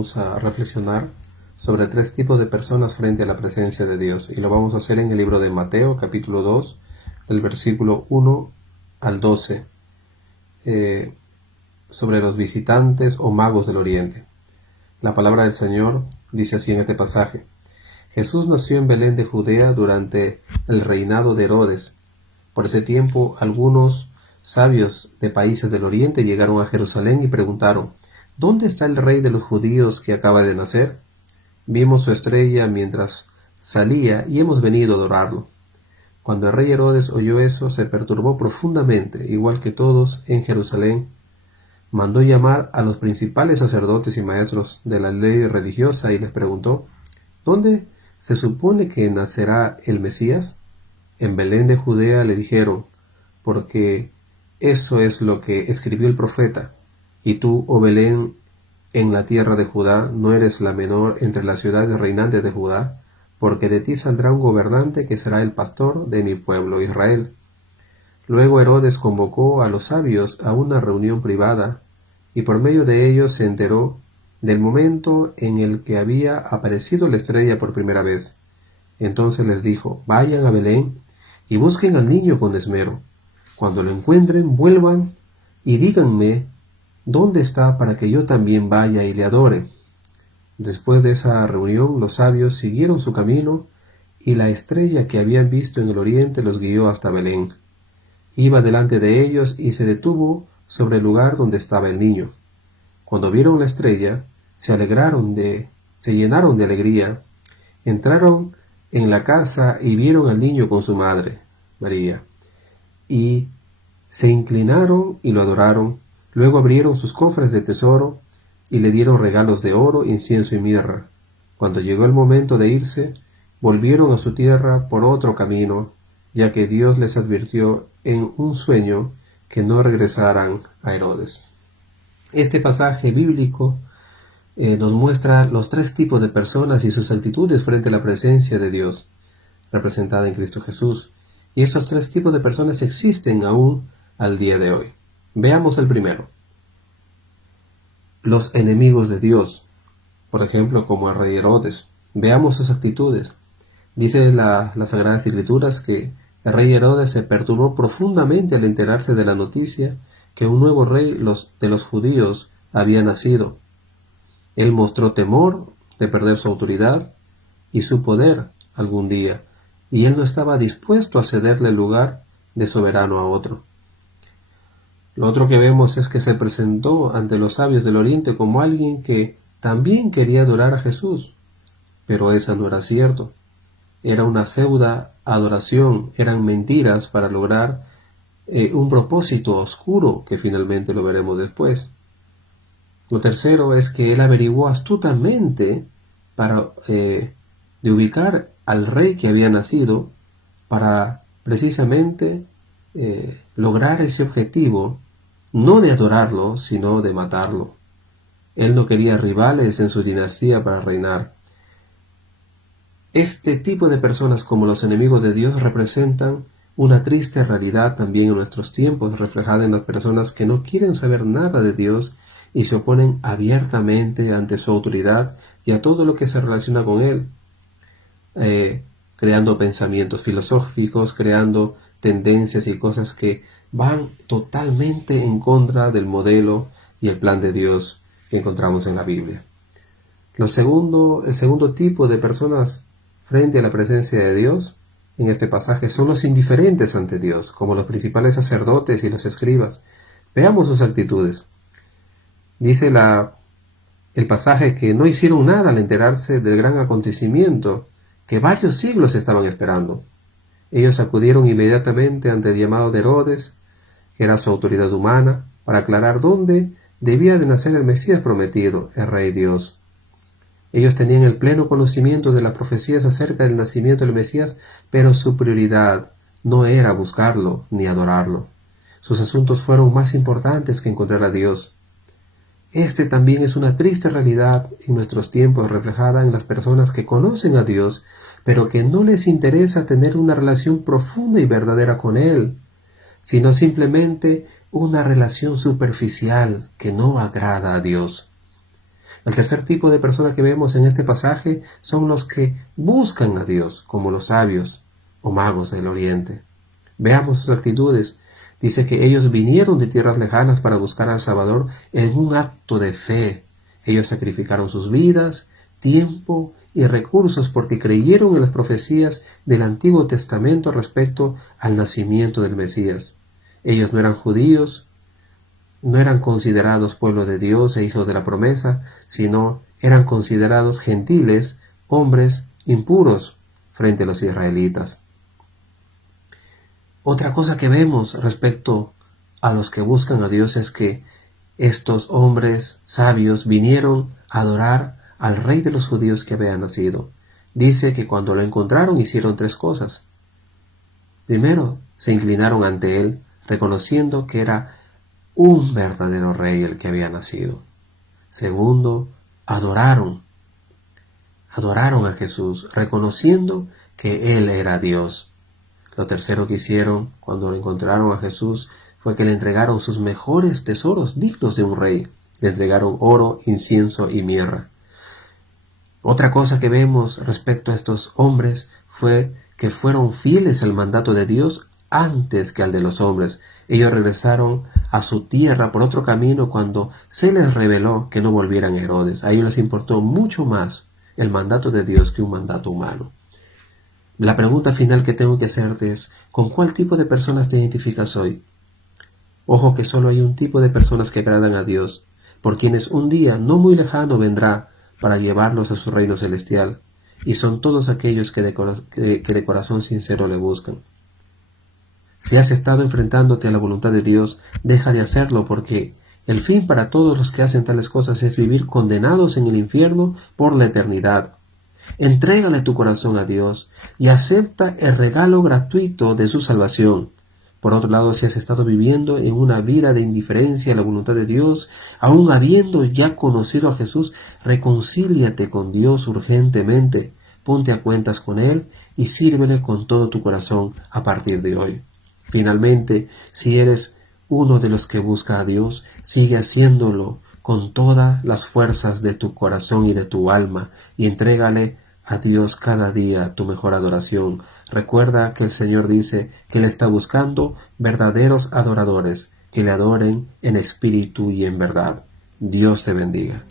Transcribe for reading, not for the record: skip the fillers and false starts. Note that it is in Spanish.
vamos a reflexionar sobre 3 tipos de personas frente a la presencia de Dios. Y lo vamos a hacer en el libro de Mateo, capítulo 2, del versículo 1 al 12, sobre los visitantes o magos del Oriente. La palabra del Señor dice así en este pasaje: Jesús nació en Belén de Judea durante el reinado de Herodes. Por ese tiempo, algunos sabios de países del Oriente llegaron a Jerusalén y preguntaron: ¿Dónde está el rey de los judíos que acaba de nacer? Vimos su estrella mientras salía y hemos venido a adorarlo. Cuando el rey Herodes oyó eso, se perturbó profundamente, igual que todos en Jerusalén. Mandó llamar a los principales sacerdotes y maestros de la ley religiosa y les preguntó: ¿Dónde se supone que nacerá el Mesías? En Belén de Judea, le dijeron, porque eso es lo que escribió el profeta. Y tú, oh Belén, en la tierra de Judá, no eres la menor entre las ciudades reinantes de Judá, porque de ti saldrá un gobernante que será el pastor de mi pueblo Israel. Luego Herodes convocó a los sabios a una reunión privada, y por medio de ellos se enteró del momento en el que había aparecido la estrella por primera vez. Entonces les dijo: vayan a Belén y busquen al niño con esmero. Cuando lo encuentren, vuelvan y díganme dónde está para que yo también vaya y le adore. Después de esa reunión, los sabios siguieron su camino y la estrella que habían visto en el oriente los guió hasta Belén. Iba delante de ellos y se detuvo sobre el lugar donde estaba el niño. Cuando vieron la estrella, se llenaron de alegría. Entraron en la casa y vieron al niño con su madre, María, y se inclinaron y lo adoraron. Luego abrieron sus cofres de tesoro y le dieron regalos de oro, incienso y mirra. Cuando llegó el momento de irse, volvieron a su tierra por otro camino, ya que Dios les advirtió en un sueño que no regresaran a Herodes. Este pasaje bíblico nos muestra los 3 tipos de personas y sus actitudes frente a la presencia de Dios, representada en Cristo Jesús. Y esos 3 tipos de personas existen aún al día de hoy. Veamos el primero. Los enemigos de Dios, por ejemplo, como el rey Herodes. Veamos sus actitudes. Dice las Sagradas Escrituras que el rey Herodes se perturbó profundamente al enterarse de la noticia que un nuevo rey de los judíos había nacido. Él mostró temor de perder su autoridad y su poder algún día, y él no estaba dispuesto a cederle el lugar de soberano a otro. Lo otro que vemos es que se presentó ante los sabios del Oriente como alguien que también quería adorar a Jesús, pero eso no era cierto. Era una pseudo adoración, eran mentiras para lograr un propósito oscuro que finalmente lo veremos después. Lo tercero es que él averiguó astutamente para de ubicar al rey que había nacido para precisamente lograr ese objetivo, no de adorarlo, sino de matarlo. Él no quería rivales en su dinastía para reinar. Este tipo de personas, como los enemigos de Dios, representan una triste realidad también en nuestros tiempos, reflejada en las personas que no quieren saber nada de Dios y se oponen abiertamente ante su autoridad y a todo lo que se relaciona con Él, creando pensamientos filosóficos, creando tendencias y cosas que van totalmente en contra del modelo y el plan de Dios que encontramos en la Biblia. El segundo tipo de personas frente a la presencia de Dios en este pasaje son los indiferentes ante Dios, como los principales sacerdotes y los escribas. Veamos sus actitudes. Dice el pasaje que no hicieron nada al enterarse del gran acontecimiento que varios siglos estaban esperando. Ellos acudieron inmediatamente ante el llamado de Herodes, que era su autoridad humana, para aclarar dónde debía de nacer el Mesías prometido, el Rey Dios. Ellos tenían el pleno conocimiento de las profecías acerca del nacimiento del Mesías, pero su prioridad no era buscarlo ni adorarlo. Sus asuntos fueron más importantes que encontrar a Dios. Este también es una triste realidad en nuestros tiempos, reflejada en las personas que conocen a Dios, pero que no les interesa tener una relación profunda y verdadera con Él, sino simplemente una relación superficial que no agrada a Dios. El tercer tipo de personas que vemos en este pasaje son los que buscan a Dios, como los sabios o magos del Oriente. Veamos sus actitudes. Dice que ellos vinieron de tierras lejanas para buscar al Salvador en un acto de fe. Ellos sacrificaron sus vidas, tiempo y recursos porque creyeron en las profecías del Antiguo Testamento respecto al nacimiento del Mesías. Ellos no eran judíos, no eran considerados pueblo de Dios e hijos de la promesa, sino eran considerados gentiles, hombres impuros frente a los israelitas. Otra cosa que vemos respecto a los que buscan a Dios es que estos hombres sabios vinieron a adorar al rey de los judíos que había nacido. Dice que cuando lo encontraron hicieron tres cosas. Primero, se inclinaron ante él, reconociendo que era un verdadero rey el que había nacido. Segundo, adoraron a Jesús, reconociendo que él era Dios. Lo tercero que hicieron cuando encontraron a Jesús fue que le entregaron sus mejores tesoros dignos de un rey. Le entregaron oro, incienso y mirra. Otra cosa que vemos respecto a estos hombres fue que fueron fieles al mandato de Dios antes que al de los hombres. Ellos regresaron a su tierra por otro camino cuando se les reveló que no volvieran a Herodes. A ellos les importó mucho más el mandato de Dios que un mandato humano. La pregunta final que tengo que hacerte es, ¿con cuál tipo de personas te identificas hoy? Ojo que solo hay un tipo de personas que agradan a Dios, por quienes un día no muy lejano vendrá para llevarlos a su reino celestial, y son todos aquellos que de corazón sincero le buscan. Si has estado enfrentándote a la voluntad de Dios, deja de hacerlo porque el fin para todos los que hacen tales cosas es vivir condenados en el infierno por la eternidad. Entrégale tu corazón a Dios y acepta el regalo gratuito de su salvación. Por otro lado, si has estado viviendo en una vida de indiferencia a la voluntad de Dios, aun habiendo ya conocido a Jesús, reconcíliate con Dios urgentemente, ponte a cuentas con Él y sírvele con todo tu corazón a partir de hoy. Finalmente, si eres uno de los que busca a Dios, sigue haciéndolo con todas las fuerzas de tu corazón y de tu alma, y entrégale a Dios cada día tu mejor adoración. Recuerda que el Señor dice que Él está buscando verdaderos adoradores, que le adoren en espíritu y en verdad. Dios te bendiga.